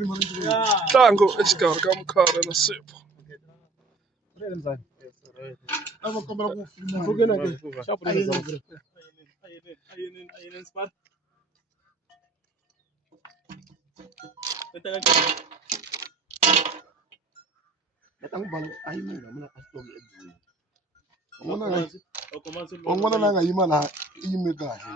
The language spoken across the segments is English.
ntlangu exikarhi ka Mkhari na Sipho. Ongwana la nga yima laha i yime kahle.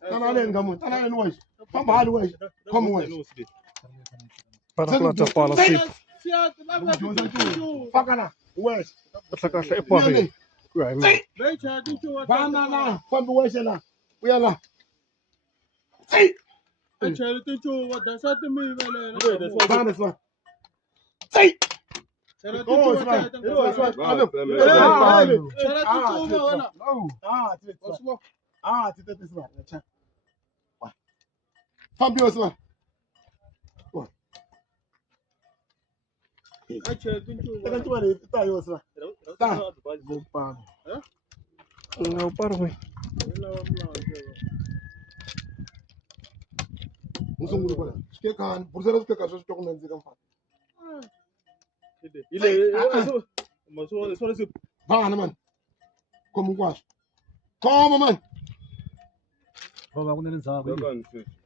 Tanalen gamun. Tanalen wes. Famba hali wes. Come wes. Para plata pala sip. Fakana wes. Kahle epahi. Bana na. Famba wes na. Uyala. Hey. Bana swa. Hey. Oh, it's fine. Fambio swa. Teka chuma ni tayo swa. Ta. Gopano. Não para bem. Musungulu bala. Ske kan, burzela ske kaso sto kuna nzika mfa. Bana man. Komu kwaso. Koma man. Ngoba kunelenzaba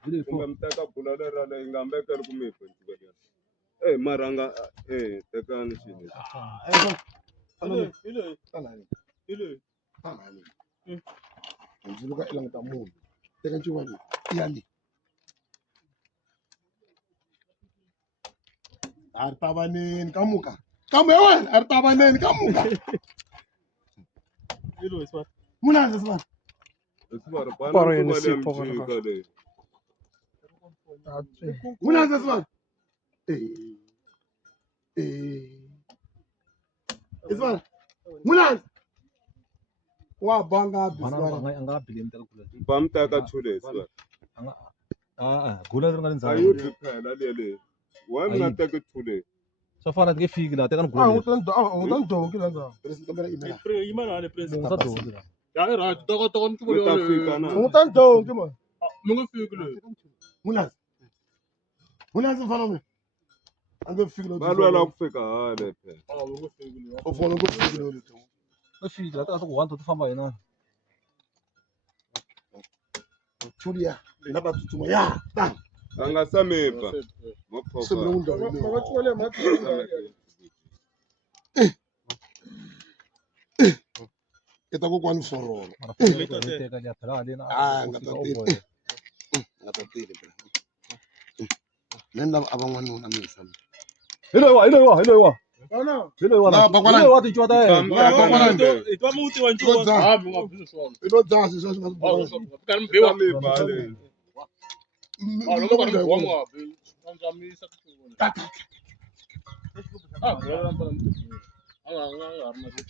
ile ungamtaka bulalera le ngambeka kumipho ntibaliya maranga tekani shini Tanani. Nziluka ilang tamu. Teka chuma ni. Iyali. Artabanin kamuka. Kamewan artabanin kamuka. Muna swa. Para yun sip po ka. Muna swa. Isma. Muna. Wa banga mana biswa. anga bilim tel kula bamtaka chule swa anga gula ngalenzaba ayuthi phela lele wena taka chule so far ke figla te kan gula Utan do kila za. President kamera email. sa do utafika na Utan do kima. Muna. Muna zifana me. Anga figlo. balwela kufika hale phela Ofona ko figlo le to. na figla ta ko wanto to famba ina Tulia. Naba tutuma ya. Tan. angasamepha Semlunga. Kita ko kwani sorolo. mara te ka ya tra ale na Ngatatile. Ngatatile. Nenda abangwanu na misa. ile wa Na bakwana. ti chota Ito dance sasa na bakwana. samepha le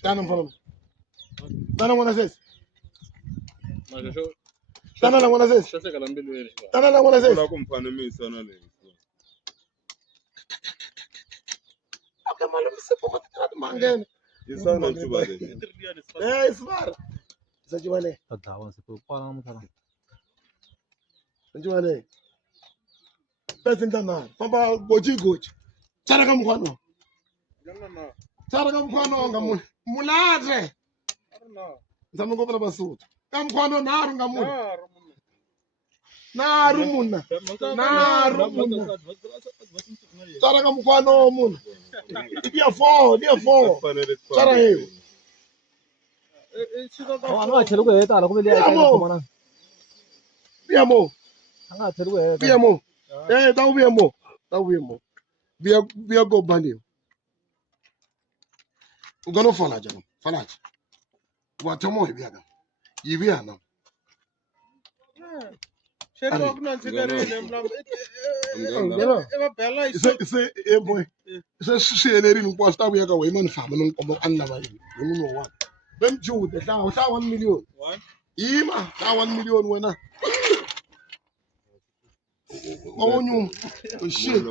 Tana mfano. Tana mwana sesi. Tana na mwana sesi. Tana na mwana sesi. la kumfananisa na le Akamalo msepo matatu mangene. isana ntuba le Ismar. Sajibane. dawa se ko pa mutara Sajibane. President na. Papa goji. Chara kamkwano. Chara kamkwano ngamun. Mulatre. Nzama ngopela basutu. Kamkwano naru ngamun. Naru munna. Chara kamkwano munna. Dia 4. fanele Chara hiyo. anga chelu ko eta ko le ai ko mana Biamo. anga chelu ko Biamo. Tau biamo. Bia go bani. Ugano fala jano. Fala. Wa tomo ibiaga. Yibiana. Se boy. Se suseneri no posta buya ka wayman fama no ko annaba yi. No wa. Bem ju de sa 1 million. Ima, 1 million wena. Oh, shit.